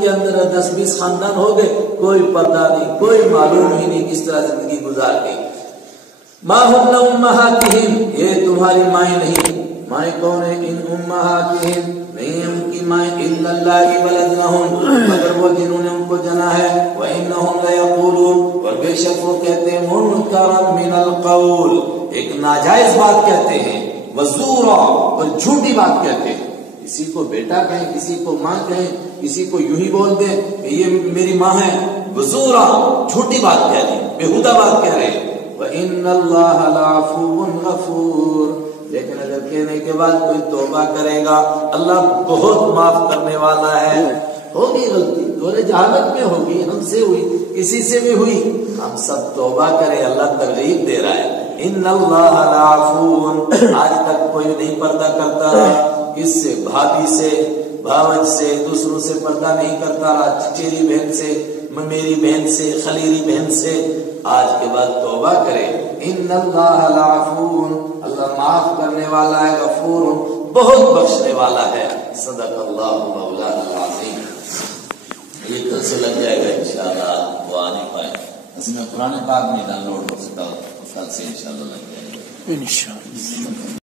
کے اندر 10-20 خاندان ہو گئے، کوئی پردہ نہیں، کوئی معلوم ہی نہیں کس طرح زندگی گزار گئی. ما ہن امہاتہم، یہ تمہاری مائیں نہیں. مائیں کون ہیں؟ ان امہاتہم، نہیں ان کی مائیں الا اللہ ولدنہم، مگر وہ جنہوں نے ان کو جنا ہے. وانہم لیقولون، اور بے شک وہ کہتے ہیں منکرا من القول، ایک ناجائز بات کہتے ہیں، وزورا، اور جھوٹی بات کہتے ہیں. کسی کو بیٹا کہیں، کسی کو ماں کہیں، کسی کو یوں ہی بول دیں کہ یہ میری ماں ہے. وزورا، جھوٹی بات کہہ دی، بےہودہ بات کہہ رہے. وَإِنَّ اللَّهَ لَعَفُوٌّ غَفُورٌ، لیکن اگر کہنے کے بعد کوئی توبہ کرے گا اللہ بہت معاف کرنے والا ہے. ہوگی غلطی، دور جہالت میں ہوگی، ہم سے ہوئی، کسی سے بھی ہوئی، ہم سب توبہ کریں، اللہ ترغیب دے رہا ہے. ان اللہ لعفو، آج تک کوئی نہیں پردہ کرتا رہا، اس سے بھابھی سے، بھاوج سے، دوسروں سے پردہ نہیں کرتا رہا، چچیری بہن سے، میری بہن سے، خلیری بہن سے. آج کے بعد توبہ کرے. ان اللہ لعفو، اللہ معاف کرنے والا ہے، غفور، بہت بخشنے والا ہے. صدق اللہ مولانا العظیم. یہ کل سے لگ جائے گا انشاءاللہ، وہ آ نہیں پائے، اس میں قرآن پاک نہیں ڈاؤن لوڈ ہو سکتا، کل سے انشاءاللہ لگ جائے گا انشاءاللہ.